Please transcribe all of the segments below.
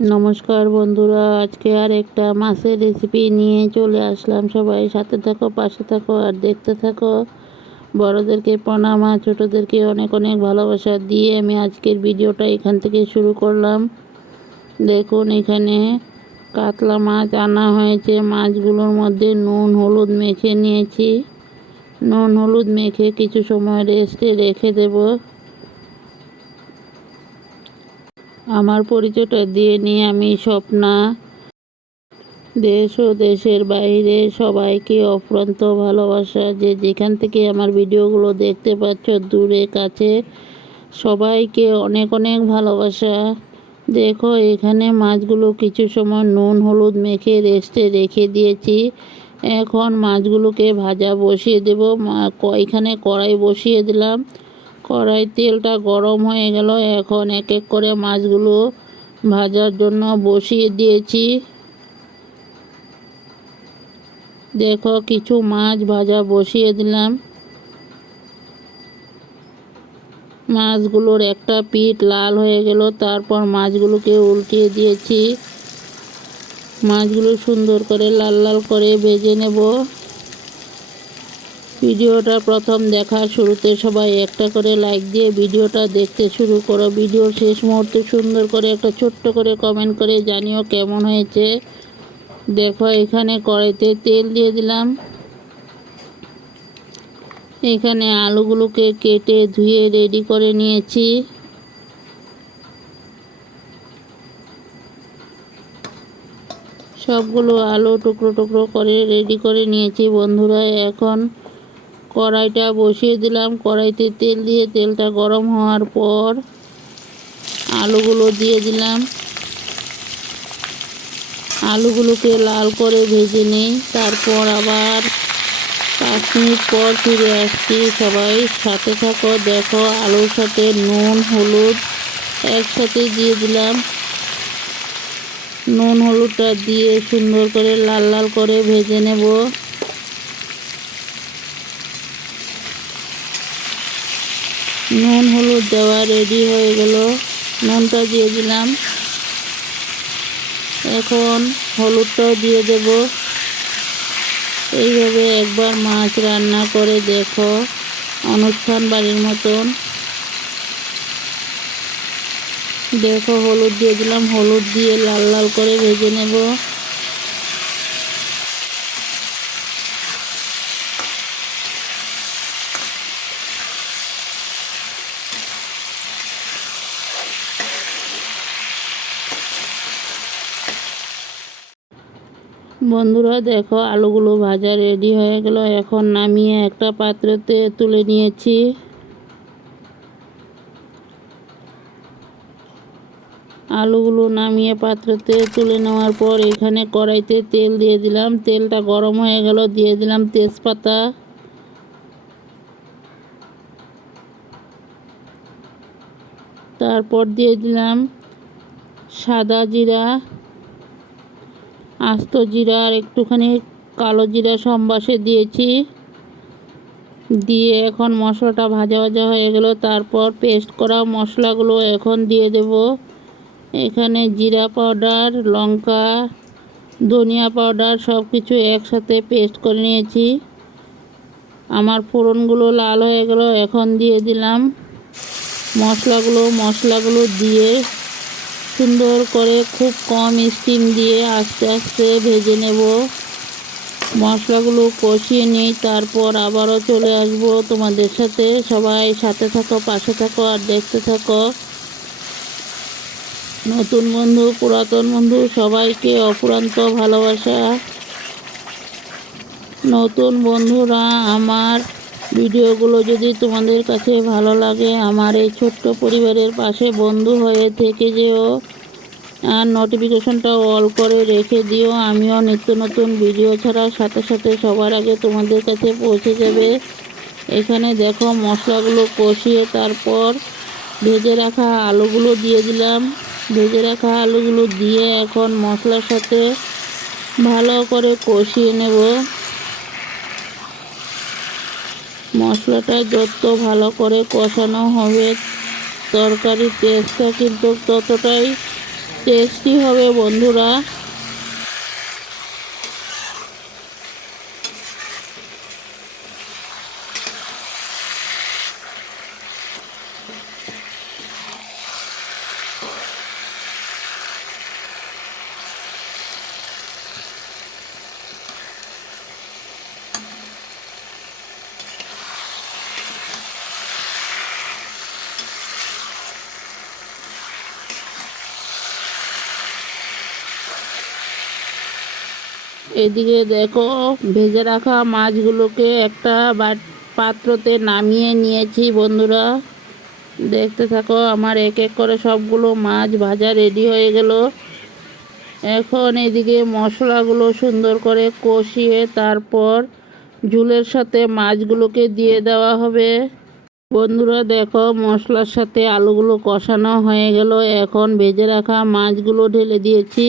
নমস্কার বন্ধুরা, আজকে আর একটা মাছের রেসিপি নিয়ে চলে আসলাম। সবাই সাথে থাকো, পাশে থাকো আর দেখতে থাকো। বড়োদেরকে প্রণাম আর ছোটোদেরকে অনেক অনেক ভালোবাসা দিয়ে আমি আজকের ভিডিওটা এখান থেকে শুরু করলাম। দেখুন, এখানে কাতলা মাছ আনা হয়েছে। মাছগুলোর মধ্যে নুন হলুদ মেখে নিয়েছি। নুন হলুদ মেখে কিছু সময় রেস্টে রেখে দেব। আমার পরিচয়টা দিয়ে নিয়ে আমি স্বপ্না। দেশ ও দেশের বাইরে সবাইকে অফুরন্ত ভালোবাসা। যে যেখান থেকে আমার ভিডিওগুলো দেখতে পাচ্ছ, দূরে কাছে, সবাইকে অনেক অনেক ভালোবাসা। দেখো, এখানে মাছগুলো কিছু সময় নুন হলুদ মেখে রেস্টে রেখে দিয়েছি। এখন মাছগুলোকে ভাজা বসিয়ে দেব। এখানে কড়াই বসিয়ে দিলাম। কড়াই তেলটা গরম হয়ে গেল। এখন এক এক করে মাছগুলো ভাজার জন্য বসিয়ে দিয়েছি। দেখো, কিছু মাছ ভাজা বসিয়ে দিলাম। মাছগুলোর একটা পিঠ লাল হয়ে গেল, তারপর মাছগুলোকে উল্টিয়ে দিয়েছি। মাছগুলো সুন্দর করে লাল লাল করে ভেজে নেব। ভিডিওটা প্রথম দেখার শুরুতে সবাই একটা করে লাইক দিয়ে ভিডিওটা দেখতে শুরু করো। ভিডিওর শেষ মুহূর্তে সুন্দর করে একটা ছোট্ট করে কমেন্ট করে জানিও কেমন হয়েছে। দেখো, এখানে কড়াইতে তেল দিয়ে দিলাম। এখানে আলুগুলোকে কেটে ধুয়ে রেডি করে নিয়েছি। সবগুলো আলু টুকরো টুকরো করে রেডি করে নিয়েছি বন্ধুরা। এখন কড়াইটা বসিয়ে দিলাম। কড়াইতে তেল দিয়ে তেলটা গরম হওয়ার পর আলুগুলো দিয়ে দিলাম। আলুগুলোকে লাল করে ভেজে নিই। তারপর আবার 5 মিনিট পর ফিরে আসছি। সবাই সাথে থাকো। দেখো, আলুর সাথে নুন হলুদ একসাথে দিয়ে দিলাম। নুন হলুদটা দিয়ে সুন্দর করে লাল লাল করে ভেজে নেব। নুন হলুদ দেওয়া রেডি হয়ে গেল। নুনটা দিয়ে দিলাম। এখন হলুদটাও দিয়ে দেব। এইভাবে একবার মাছ রান্না করে দেখো, অনুষ্ঠান বাড়ির মতন। দেখো, হলুদ দিয়ে দিলাম। হলুদ দিয়ে লাল লাল করে ভেজে নেব। বন্ধুরা দেখো, আলুগুলো ভাজা রেডি হয়ে গেল। এখন নামিয়ে একটা পাত্রতে তুলে নিয়েছি। আলুগুলো নামিয়ে পাত্রতে তুলে নেওয়ার পর এখানে কড়াইতে তেল দিয়ে দিলাম। তেলটা গরম হয়ে গেল। দিয়ে দিলাম তেজপাতা। তারপর দিয়ে দিলাম সাদা জিরা, আস্ত জিরা আর একটুখানি কালো জিরা সম্বাসে দিয়েছি। দিয়ে এখন মশলাটা ভাজা ভাজা হয়ে গেল। তারপর পেস্ট করা মশলাগুলো এখন দিয়ে দেব। এখানে জিরা পাউডার, লঙ্কা, ধনিয়া পাউডার সব কিছু একসাথে পেস্ট করে নিয়েছি। আমার ফোড়নগুলো লাল হয়ে গেল। এখন দিয়ে দিলাম মশলাগুলো দিয়ে সুন্দর করে খুব কম স্টিম দিয়ে আস্তে আস্তে ভেজে নেব। মশলাগুলো কষিয়ে নিই। তারপর আবারও চলে আসবো তোমাদের সাথে। সবাই সাথে থাকো, পাশে থাকো আর দেখতে থাকো। নতুন বন্ধু, পুরাতন বন্ধু, সবাইকে অফুরন্ত ভালোবাসা। নতুন বন্ধুরা, আমার ভিডিওগুলো যদি তোমাদের কাছে ভালো লাগে, আমার এই ছোট্ট পরিবারের পাশে বন্ধু হয়ে থেকে যেও আর নোটিফিকেশনটাও অল করে রেখে দিও। আমিও নিত্য নতুন ভিডিও ছাড়ার সাথে সাথে সবার আগে তোমাদের কাছে পৌঁছে যাবে। এখানে দেখো, মশলাগুলো কষিয়ে তারপর ভেজে রাখা আলুগুলো দিয়ে দিলাম। ভেজে রাখা আলুগুলো দিয়ে এখন মশলার সাথে ভালো করে কষিয়ে নেব। মশলাটা যত ভালো করে কষানো হবে, তরকারির টেস্টটা কিন্তু ততটাই টেস্টি হবে বন্ধুরা। এদিকে দেখো ভেজে রাখা মাছগুলোকে একটা পাত্রতে নামিয়ে নিয়েছি বন্ধুরা। দেখতে থাকো, আমার এক এক করে সবগুলো মাছ ভাজা রেডি হয়ে গেল। এখন এদিকে মশলাগুলো সুন্দর করে কষিয়ে তারপর ঝোলের সাথে মাছগুলোকে দিয়ে দেওয়া হবে। বন্ধুরা দেখো, মশলার সাথে আলুগুলো কষানো হয়ে গেল। এখন ভেজে রাখা মাছগুলো ঢেলে দিয়েছি।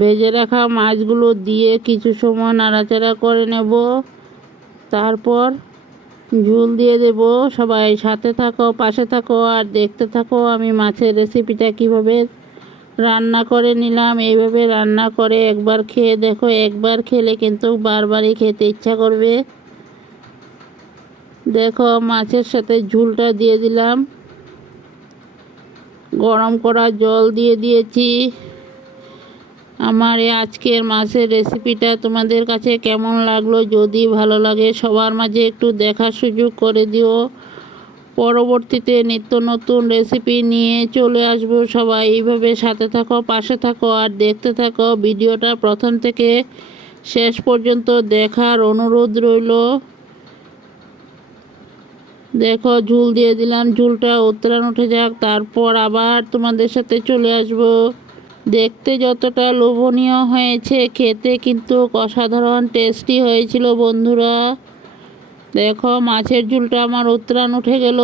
ভেজে রাখা মাছগুলো দিয়ে কিছু সময় নাড়াচাড়া করে নেব, তারপর ঝোল দিয়ে দেব। সবাই সাথে থাকো, পাশে থাকো আর দেখতে থাকো আমি মাছের রেসিপিটা কিভাবে রান্না করে নিলাম। এইভাবে রান্না করে একবার খেয়ে দেখো, একবার খেলে কিন্তু বারবারই খেতে ইচ্ছা করবে। দেখো মাছের সাথে ঝোলটা দিয়ে দিলাম, গরম করা জল দিয়ে দিয়েছি। আমার এই আজকের মাছের রেসিপিটা তোমাদের কাছে কেমন লাগলো? যদি ভালো লাগে সবার মাঝে একটু দেখার সুযোগ করে দিও। পরবর্তীতে নিত্য নতুন রেসিপি নিয়ে চলে আসবো। সবাই এইভাবে সাথে থাকো, পাশে থাকো আর দেখতে থাকো। ভিডিওটা প্রথম থেকে শেষ পর্যন্ত দেখার অনুরোধ রইল। দেখো ঝোল দিয়ে দিলাম, ঝোলটা উতরান উঠে যাক, তারপর আবার তোমাদের সাথে চলে আসবো। দেখতে যতটা লোভনীয় হয়েছে, খেতে কিন্তু অসাধারণ টেস্টি হয়েছিল বন্ধুরা। দেখো মাছের ঝোলটা আমার উতরান উঠে গেল।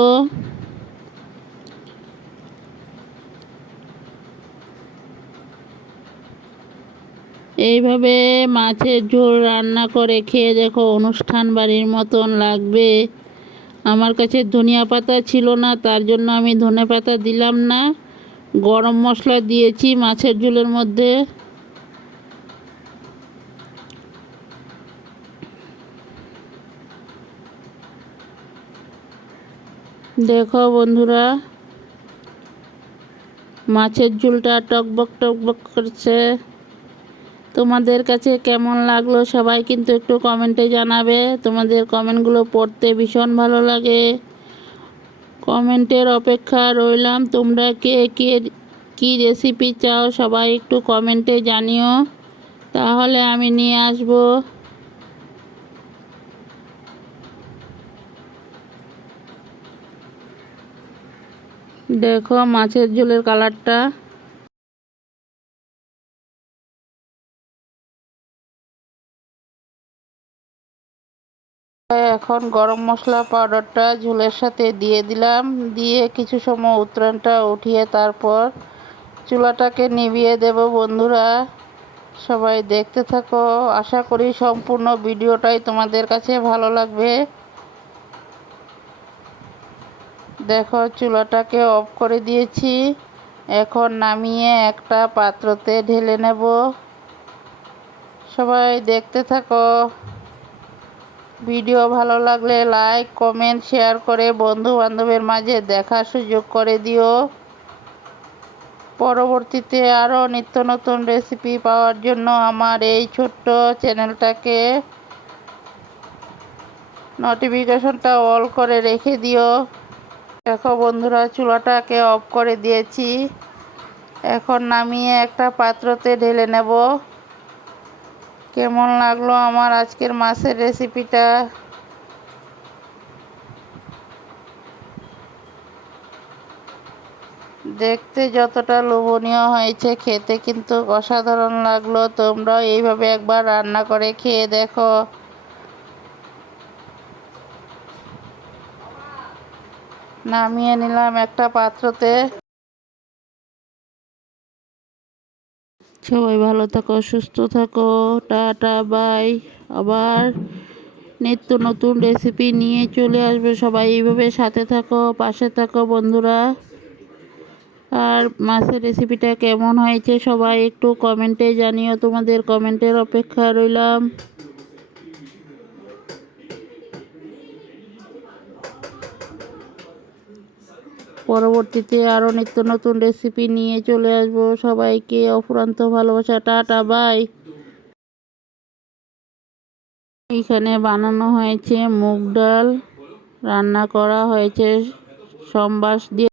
এইভাবে মাছের ঝোল রান্না করে খেয়ে দেখো, অনুষ্ঠান বাড়ির মতন লাগবে। আমার কাছে ধনিয়া পাতা ছিল না, তার জন্য আমি ধনে পাতা দিলাম না। গরম মশলা দিয়েছি মাছের ঝোলের মধ্যে। দেখো বন্ধুরা, মাছের ঝোলটা টকবক টকবক করছে। তোমাদের কাছে কেমন লাগলো সবাই কিন্তু একটু কমেন্টে জানাবে। তোমাদের কমেন্টগুলো পড়তে ভীষণ ভালো লাগে। কমেন্টের অপেক্ষা রইলাম। তোমরা কে কে কী রেসিপি চাও সবাই একটু কমেন্টে জানিও, তাহলে আমি নিয়ে আসব। দেখো মাছের ঝোলের কালারটা। এখন গরম মশলা পাউডারটা ঝোলের সাথে দিয়ে দিলাম, দিয়ে কিছু সময় উতরানটা উঠিয়ে তারপর চুলাটাকে নিভিয়ে দেব বন্ধুরা। সবাই দেখতে থাকো, আশা করি সম্পূর্ণ ভিডিওটাই তোমাদের কাছে ভালো লাগবে। দেখো চুলাটাকে অফ করে দিয়েছি। এখন নামিয়ে একটা পাত্রতে ঢেলে নেব। সবাই দেখতে থাকো। ভিডিও ভালো লাগলে লাইক কমেন্ট শেয়ার করে বন্ধু বান্ধবের মাঝে দেখার সুযোগ করে দিও। পরবর্তীতে আরও নিত্য নতুন রেসিপি পাওয়ার জন্য আমার এই ছোট্ট চ্যানেলটাকে নোটিফিকেশনটা অল করে রেখে দিও। দেখো বন্ধুরা, চুলাটাকে অফ করে দিয়েছি। এখন নামিয়ে একটা পাত্রতে ঢেলে নেব। কেমন লাগলো আমার আজকের মাছের রেসিপিটা? দেখতে যতটা লোভনীয় হয়েছে, খেতে কিন্তু অসাধারণ লাগলো। তোমরাও এইভাবে একবার রান্না করে খেয়ে দেখো। নামিয়ে নিলাম একটা পাত্রতে। সবাই ভালো থাকো, সুস্থ থাকো, টাটা বাই। আবার নিত্য নতুন রেসিপি নিয়ে চলে আসবে। সবাই এইভাবে সাথে থাকো, পাশে থাকো বন্ধুরা। আর আর মাছের রেসিপিটা কেমন হয়েছে সবাই একটু কমেন্টে জানিও, তোমাদের কমেন্টের অপেক্ষা রইলাম। পরবর্তীতে আরও নিত্য নতুন রেসিপি নিয়ে চলে আসবো। সবাইকে অফুরন্ত ভালোবাসা, টাটা বাই। এখানে বানানো হয়েছে মুগ ডাল, রান্না করা হয়েছে সম্বাস দিয়ে।